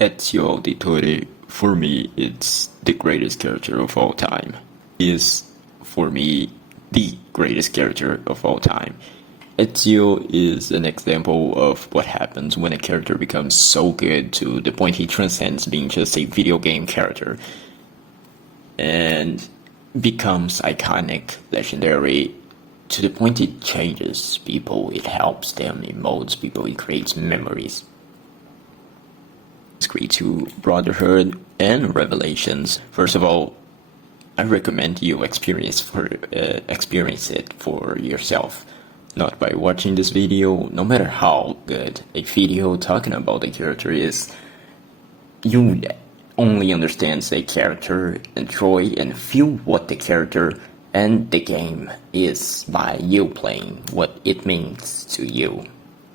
Ezio Auditore, for me, it's the greatest character of all time. He is, for me, the greatest character of all time. Ezio is an example of what happens when a character becomes so good to the point he transcends being just a video game character and becomes iconic, legendary, to the point it changes people, it helps them, it molds people, it creates memories. Creed 2 Brotherhood and Revelations. First of all, I recommend you experience it for yourself, not by watching this video. No matter how good a video talking about the character is, you only understand the character, enjoy and feel what the character and the game is by you playing, what it means to you.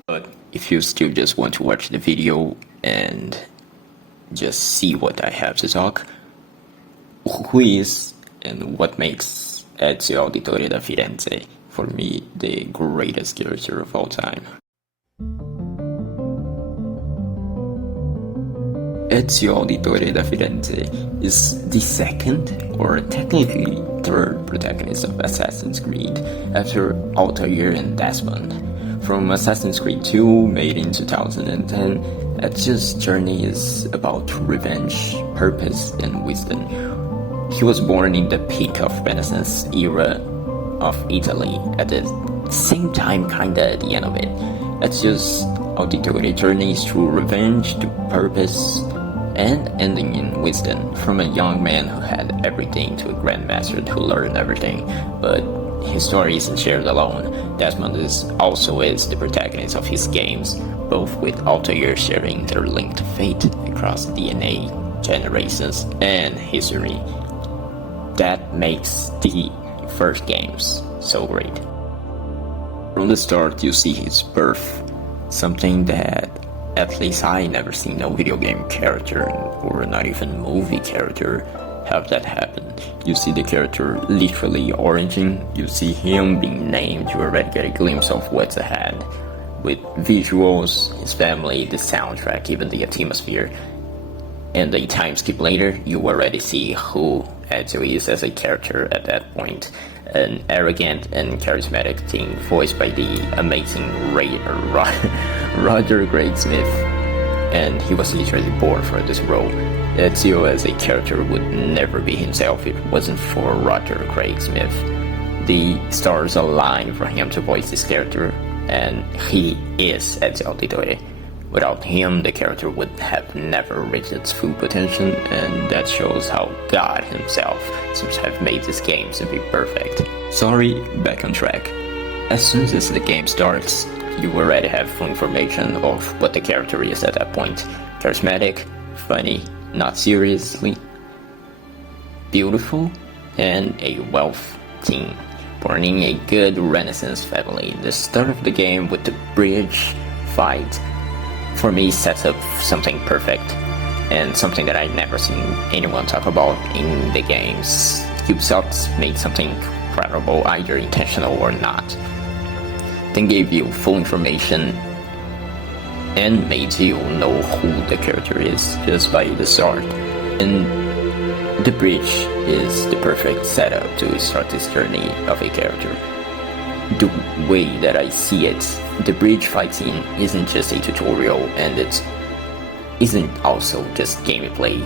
But if you still just want to watch the video and just see what I have to talk, who is and what makes Ezio Auditore Da Firenze, for me, the greatest character of all time. Ezio Auditore Da Firenze is the second, or technically third, protagonist of Assassin's Creed, after Altair and Desmond. From Assassin's Creed 2, made in 2010, Ezio's journey is about revenge, purpose, and wisdom. He was born in the peak of Renaissance era of Italy, at the same time kinda at the end of it. Ezio's Auditore journeys through revenge to purpose and ending in wisdom, from a young man who had everything to a grandmaster who learned everything. But his story isn't shared alone. Desmond also is the protagonist of his games, both with Altair sharing their linked fate across DNA, generations, and history. That makes the first games so great. From the start, you see his birth, something that at least I never seen no video game character, or not even movie character, have that happen. You see the character literally origin, you see him being named, you already get a glimpse of what's ahead. With visuals, his family, the soundtrack, even the atmosphere. And a time skip later, you already see who Ezio is as a character at that point. An arrogant and charismatic teen voiced by the amazing Roger Smith, and he was literally born for this role. Ezio as a character would never be himself if it wasn't for Roger Smith. The stars aligned for him to voice this character, and he is Ezio Auditore. Without him, the character would have never reached its full potential, and that shows how God himself seems to have made this game to be perfect. Sorry, back on track. As soon as the game starts, you already have full information of what the character is at that point. Charismatic, funny, not seriously, beautiful, and a wealth teen. Born in a good Renaissance family. The start of the game with the bridge fight, for me, sets up something perfect, and something that I've never seen anyone talk about in the games. Ubisoft made something incredible, either intentional or not. Then gave you full information and made you know who the character is just by the start. And the bridge is the perfect setup to start this journey of a character. The way that I see it, the bridge fight scene isn't just a tutorial, and it isn't also just gameplay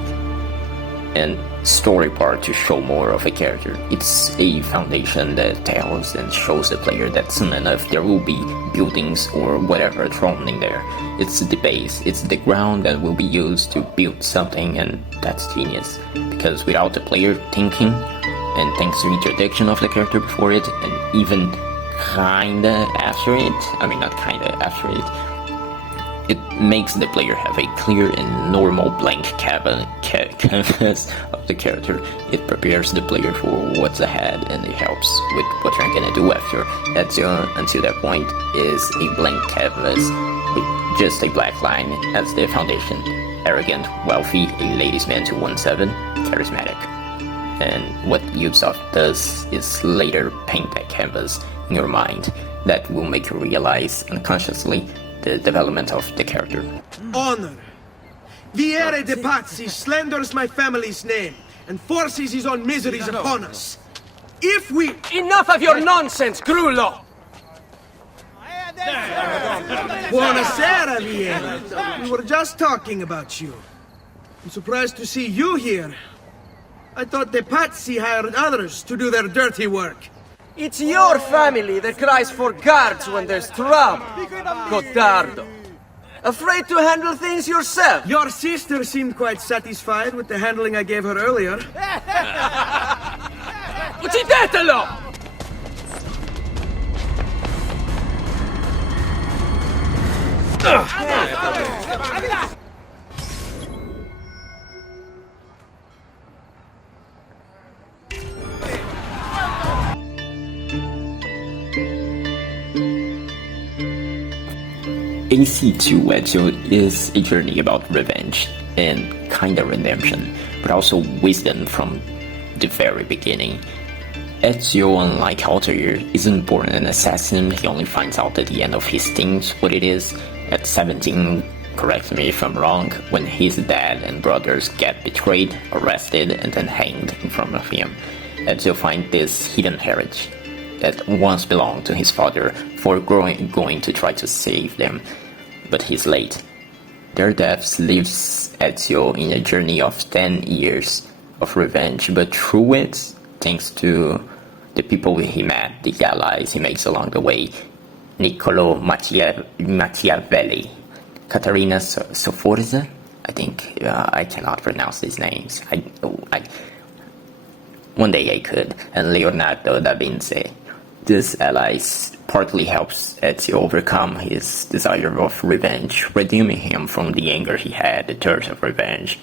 and story part to show more of a character. It's a foundation that tells and shows the player that soon enough there will be buildings or whatever thrown in there. It's the base, it's the ground that will be used to build something, and that's genius. Because without the player thinking, and thanks to introduction of the character before it, and even kinda after it, it makes the player have a clear and normal blank canvas of the character. It prepares the player for what's ahead, and it helps with what you're gonna do after. Ezio, until that point, is a blank canvas with just a black line as the foundation. Arrogant, wealthy, a ladies' man 217, charismatic. And what Ubisoft does is later paint that canvas in your mind that will make you realize unconsciously the development of the character. Honor Viere de Pazzi slanders my family's name and forces his own miseries upon us. If we... Enough of your nonsense, Grullo! Buonasera, Viere. We were just talking about you. I'm surprised to see you here. I thought the Pazzi hired others to do their dirty work. It's your family that cries for guards when there's trouble, Gottardo. Afraid to handle things yourself? Your sister seemed quite satisfied with the handling I gave her earlier. Uccidetelo! AC2 Ezio is a journey about revenge and kinda redemption, but also wisdom from the very beginning. Ezio, unlike Altair, isn't born an assassin. He only finds out at the end of his teens what it is. At 17, correct me if I'm wrong, when his dad and brothers get betrayed, arrested, and then hanged in front of him. Ezio finds this hidden heritage that once belonged to his father for going to try to save them, but he's late. Their deaths leaves Ezio in a journey of 10 years of revenge, but through it, thanks to the people he met, the allies he makes along the way, Niccolo Machiavelli, Caterina Sforza, I think, I cannot pronounce these names, one day I could, and Leonardo da Vinci. This allies partly helps Ezio overcome his desire of revenge, redeeming him from the anger he had, the thirst of revenge,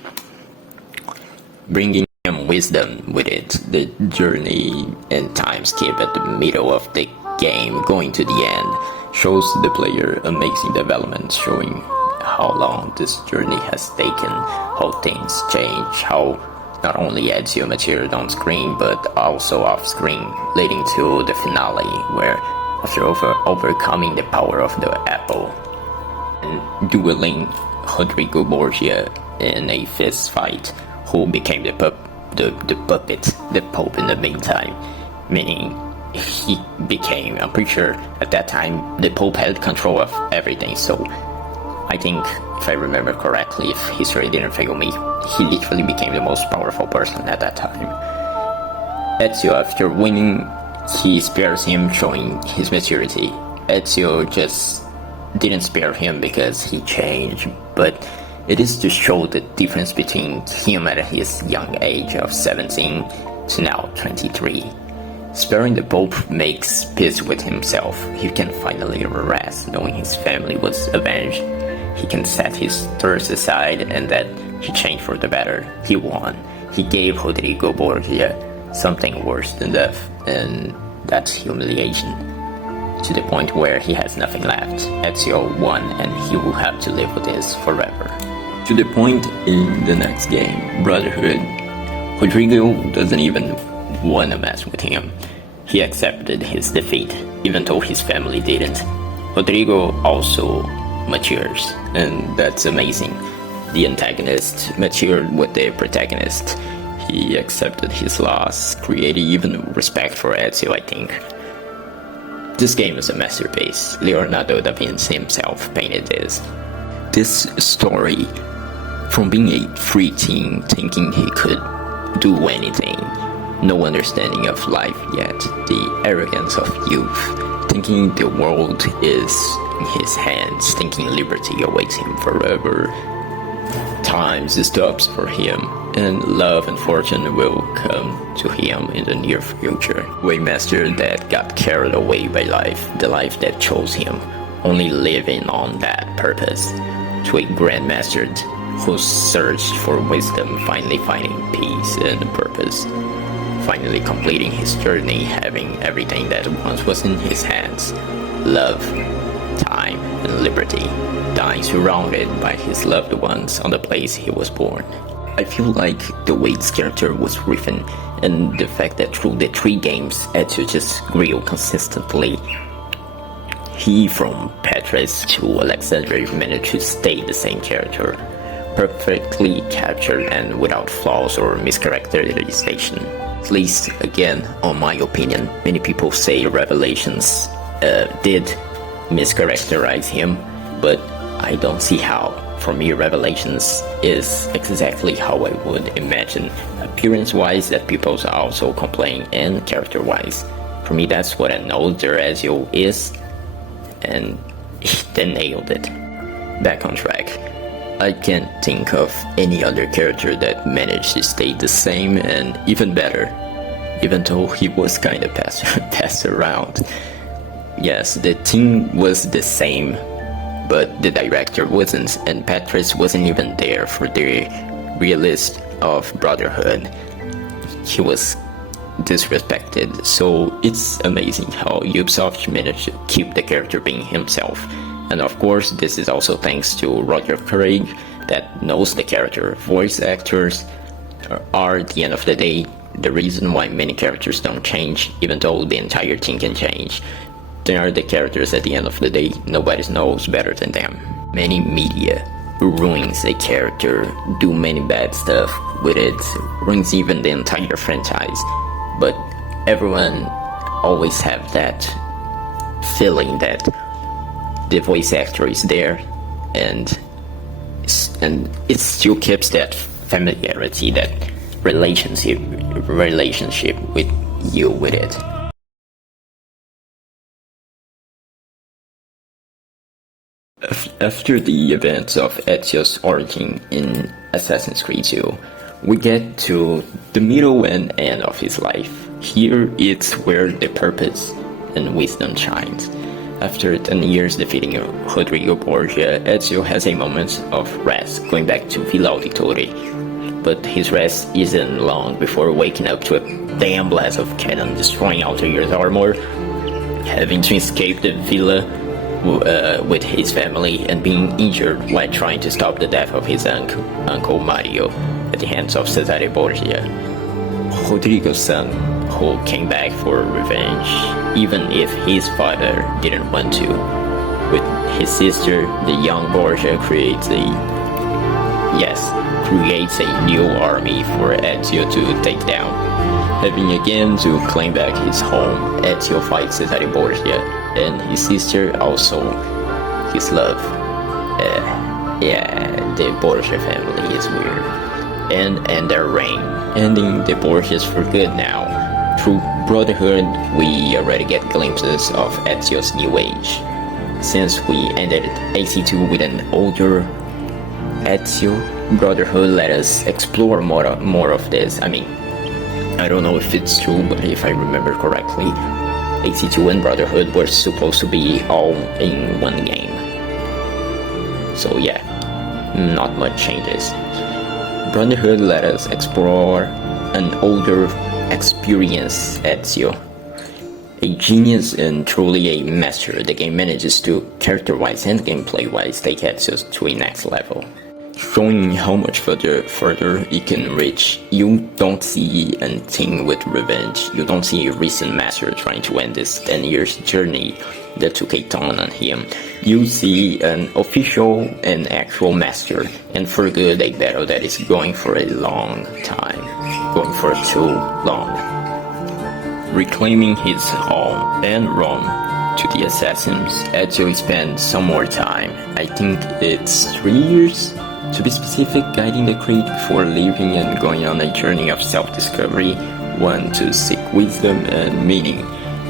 bringing him wisdom with it. The journey and time skip at the middle of the game, going to the end, shows the player amazing development, showing how long this journey has taken, how things change, how not only Ezio matured on screen but also off screen, leading to the finale where, after overcoming the power of the apple and dueling Rodrigo Borgia in a fist fight, who became the puppet, the Pope in the meantime, meaning he became, I'm pretty sure at that time the Pope had control of everything. So I think, if I remember correctly, if history didn't fail me, he literally became the most powerful person at that time. Ezio, after winning, he spares him, showing his maturity. Ezio just didn't spare him because he changed, but it is to show the difference between him at his young age of 17 to now 23. Sparing the Pope makes peace with himself. He can finally rest, knowing his family was avenged. He can set his thirst aside, and that he changed for the better. He won. He gave Rodrigo Borgia something worse than death, and that's humiliation. To the point where he has nothing left. Ezio won, and he will have to live with this forever. To the point in the next game, Brotherhood, Rodrigo doesn't even want to mess with him. He accepted his defeat, even though his family didn't. Rodrigo also matures, and that's amazing. The antagonist matured with the protagonist. He accepted his loss, creating even respect for Ezio, I think. This game is a masterpiece. Leonardo da Vinci himself painted this. This story, from being a free teen thinking he could do anything, no understanding of life yet, the arrogance of youth, thinking the world is in his hands, thinking liberty awaits him forever. Time stops for him, and love and fortune will come to him in the near future. Waymaster that got carried away by life, the life that chose him, only living on that purpose. To a grandmaster who searched for wisdom, finally finding peace and purpose. Finally completing his journey, having everything that once was in his hands. Love, time, and liberty, dying surrounded by his loved ones on the place he was born. I feel like the way this character was written, and the fact that through the 3 games, Ezio just grew consistently. He, from Petrus to Alexander, managed to stay the same character, perfectly captured and without flaws or mischaracterization. At least, again, on my opinion, many people say Revelations did mischaracterize him, but I don't see how. For me, Revelations is exactly how I would imagine, appearance-wise, that people are also complaining, and character-wise. For me, that's what I know their Ezio is, and they nailed it. Back on track. I can't think of any other character that managed to stay the same and even better, even though he was kinda passed around. Yes, the team was the same, but the director wasn't, and Petrus wasn't even there for the realist of Brotherhood. He was disrespected, so it's amazing how Ubisoft managed to keep the character being himself. And of course, this is also thanks to Roger Craig, that knows the character. Voice actors are, at the end of the day, the reason why many characters don't change, even though the entire team can change. They are the characters at the end of the day, nobody knows better than them. Many media ruins a character, do many bad stuff with it, ruins even the entire franchise. But everyone always have that feeling that the voice actor is there, and it still keeps that familiarity, that relationship with you with it. After the events of Ezio's origin in Assassin's Creed 2, we get to the middle and end of his life. Here it's where the purpose and wisdom shines. After 10 years defeating Rodrigo Borgia, Ezio has a moment of rest, going back to Villa Auditore. But his rest isn't long before waking up to a damn blast of cannon destroying Altair's armor, having to escape the villa with his family, and being injured while trying to stop the death of his uncle Mario at the hands of Cesare Borgia. Rodrigo's son, who came back for revenge, even if his father didn't want to. With his sister, the young Borgia creates a new army for Ezio to take down. Having again to claim back his home, Ezio fights Cesare Borgia and his sister, also his love. The Borgia family is weird. And their reign, ending the Borgias for good now. Through Brotherhood, we already get glimpses of Ezio's new age. Since we ended AC2 with an older Ezio, Brotherhood let us explore more of this. I mean, I don't know if it's true, but if I remember correctly, AC2 and Brotherhood were supposed to be all in one game. So yeah, not much changes. Brotherhood let us explore an older, experienced Ezio. A genius and truly a master, the game manages to, character-wise and gameplay-wise, take Ezio to a next level, showing how much further it can reach. You don't see anything with revenge. You don't see a recent master trying to end this 10 years journey that took a toll on him. You see an official and actual master, and for good, a battle that is going for a long time, going for too long. Reclaiming his home and Rome to the assassins, Ezio spent some more time, I think it's 3 years, to be specific, guiding the Creed before leaving and going on a journey of self-discovery, one to seek wisdom and meaning,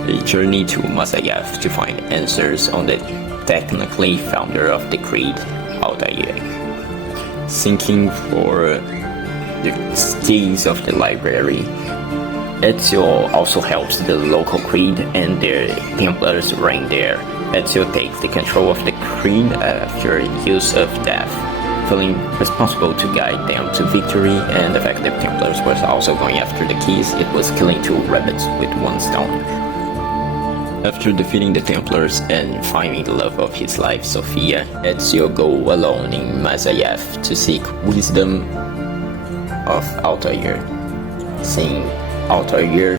a journey to Masyaf to find answers on the technically founder of the Creed, Altair. Sinking for the keys of the library, Ezio also helps the local Creed and their Templars reign there. Ezio takes the control of the Creed after use of death, feeling responsible to guide them to victory, and the fact that Templars was also going after the keys, it was killing 2 rabbits with 1 stone. After defeating the Templars and finding the love of his life, Sophia, Ezio go alone in Masyaf to seek wisdom of Altair. Seeing Altair,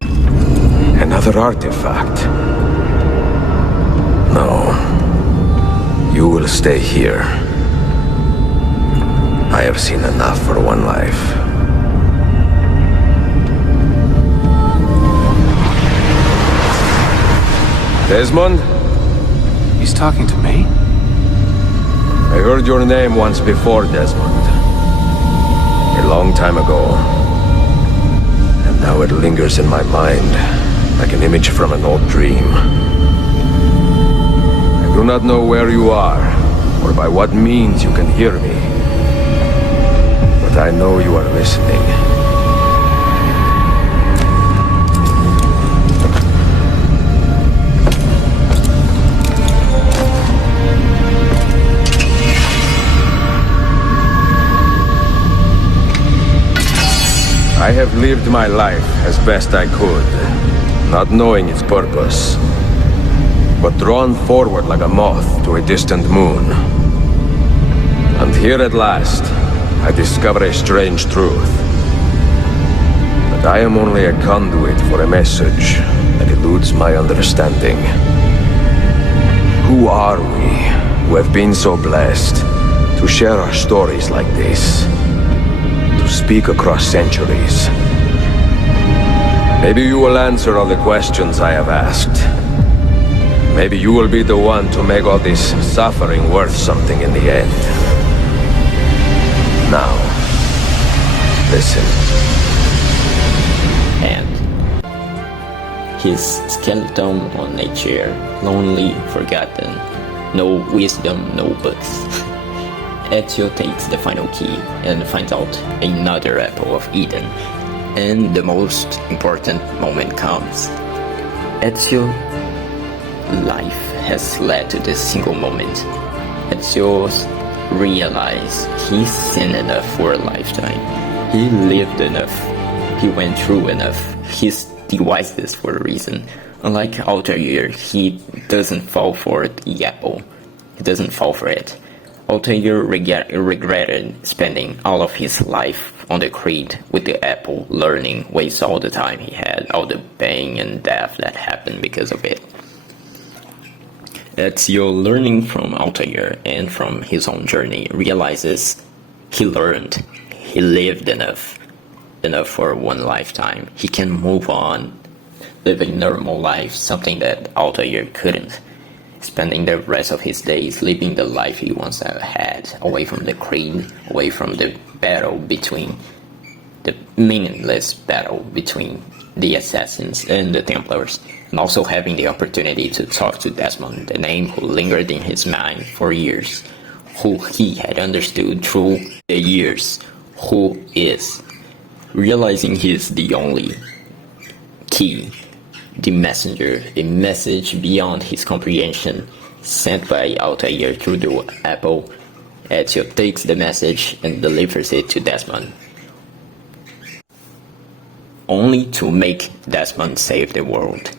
another artifact. No, you will stay here. I have seen enough for one life. Desmond? He's talking to me? I heard your name once before, Desmond. A long time ago. And now it lingers in my mind, like an image from an old dream. I do not know where you are, or by what means you can hear me. But I know you are listening. I have lived my life as best I could, not knowing its purpose, but drawn forward like a moth to a distant moon. And here at last, I discover a strange truth. That I am only a conduit for a message that eludes my understanding. Who are we who have been so blessed to share our stories like this? To speak across centuries. Maybe you will answer all the questions I have asked. Maybe you will be the one to make all this suffering worth something in the end. Now, listen. And his skeleton on a chair, lonely, forgotten, no wisdom, no books. Ezio takes the final key and finds out another apple of Eden, and the most important moment comes. Ezio's life has led to this single moment. Ezio's realized he's seen enough for a lifetime. He lived enough. He went through enough. He's devised this for a reason. Unlike Altair, he doesn't fall for the apple. He doesn't fall for it. Altair regretted spending all of his life on the creed with the apple, learning, waste all the time he had, all the pain and death that happened because of it. Ezio, learning from Altair and from his own journey, realizes he learned, he lived enough for one lifetime. He can move on, live a normal life, something that Altair couldn't. Spending the rest of his days living the life he once had, away from the creed, away from the battle between, the meaningless battle between the assassins and the Templars, and also having the opportunity to talk to Desmond, the name who lingered in his mind for years, who he had understood through the years, who is, realizing he is the only key, the messenger, a message beyond his comprehension, sent by Altair through the apple. Ezio takes the message and delivers it to Desmond, only to make Desmond save the world.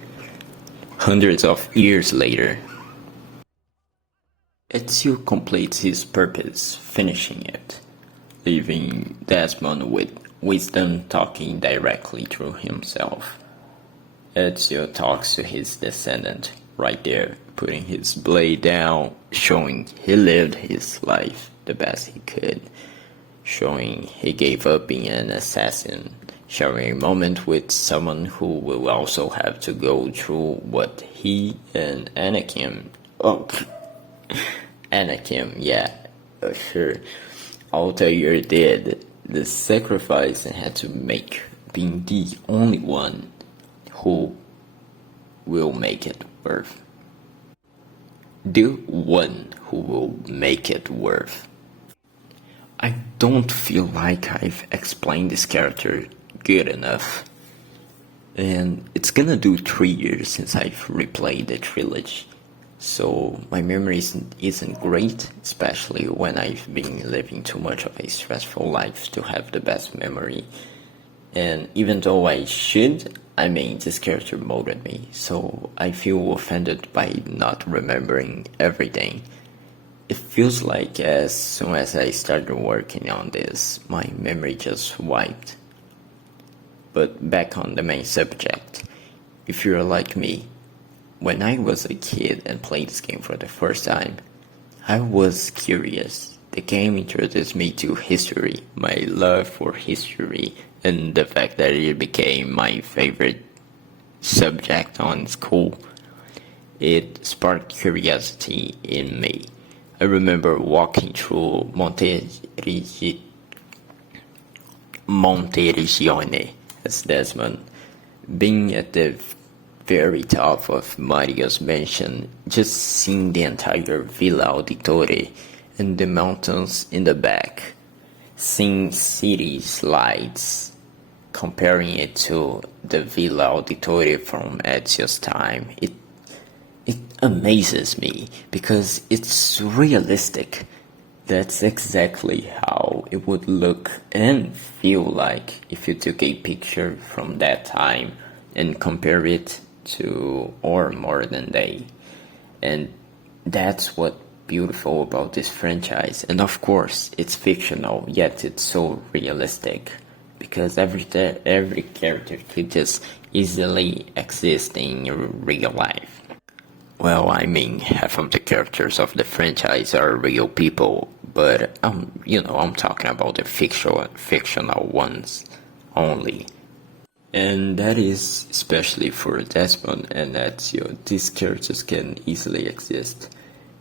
Hundreds of years later, Ezio completes his purpose, finishing it, leaving Desmond with wisdom talking directly through himself. Ezio talks to his descendant right there, putting his blade down, showing he lived his life the best he could, showing he gave up being an assassin, sharing a moment with someone who will also have to go through what he and Anakin, Altair did, the sacrifice and had to make, being the only one who will make it worth. The one who will make it worth. I don't feel like I've explained this character good enough. And it's gonna do 3 years since I've replayed the trilogy. So my memory isn't great, especially when I've been living too much of a stressful life to have the best memory. And even though I should, this character molded me, so I feel offended by not remembering everything. It feels like as soon as I started working on this, my memory just wiped. But back on the main subject, if you're like me, when I was a kid and played this game for the first time, I was curious. The the game introduced me to history, my love for history, and the fact that it became my favorite subject on school. It sparked curiosity in me. I remember walking through Monteriggione as Desmond, being at the very top of Mario's mansion, just seeing the entire Villa Auditore and the mountains in the back, seeing cities lights, comparing it to the Villa Auditore from Ezio's time. It amazes me because it's realistic. That's exactly how it would look and feel like if you took a picture from that time and compare it to our modern day. And that's what's beautiful about this franchise. And of course, it's fictional, yet it's so realistic because every character could just easily exist in real life. Well, I mean, half of the characters of the franchise are real people, but I'm talking about the fictional ones only. And that is especially for Desmond and Ezio. These characters can easily exist.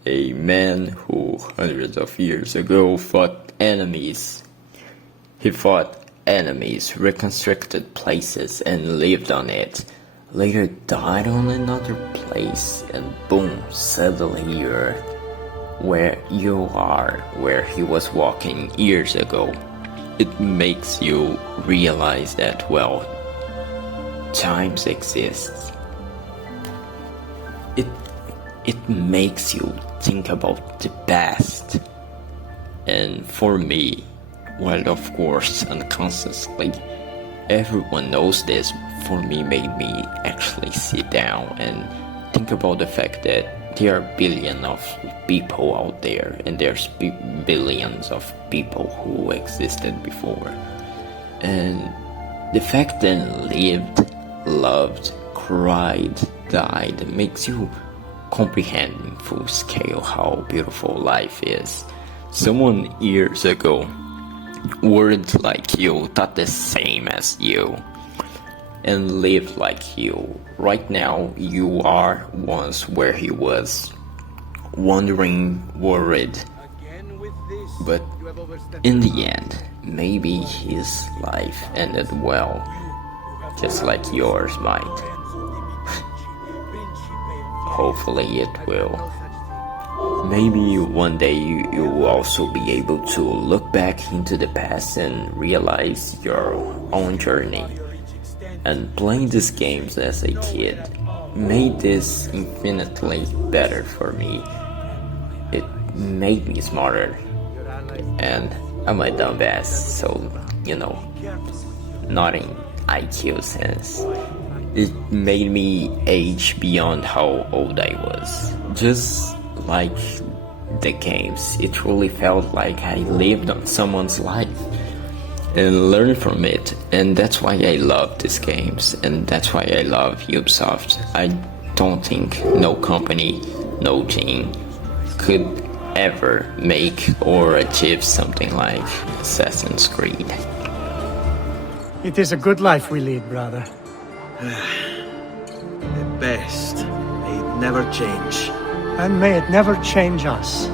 A man who hundreds of years ago fought enemies. He fought enemies, reconstructed places, and lived on it. Later died on another place, and boom, suddenly you're where you are, where he was walking years ago. It makes you realize that, well, times exist. It makes you think about the past. And for me, well, of course, unconsciously, everyone knows this, for me made me actually sit down and think about the fact that there are billions of people out there, and there's billions of people who existed before. And the fact that lived, loved, cried, died makes you comprehend in full scale how beautiful life is. Someone years ago, words like you, thought the same as you, and lived like you. Right now, you are once where he was, wondering, worried. But in the end, maybe his life ended well, just like yours might. Hopefully it will. Maybe one day you will also be able to look back into the past and realize your own journey. And playing these games as a kid made this infinitely better for me. It made me smarter. And I'm a dumbass, so, not in IQ sense. It made me age beyond how old I was. Just like the games, it truly felt like I lived on someone's life and learned from it. And that's why I love these games, and that's why I love Ubisoft. I don't think no company, no team could ever make or achieve something like Assassin's Creed. It is a good life we lead, brother. The best. May it never change. And may it never change us.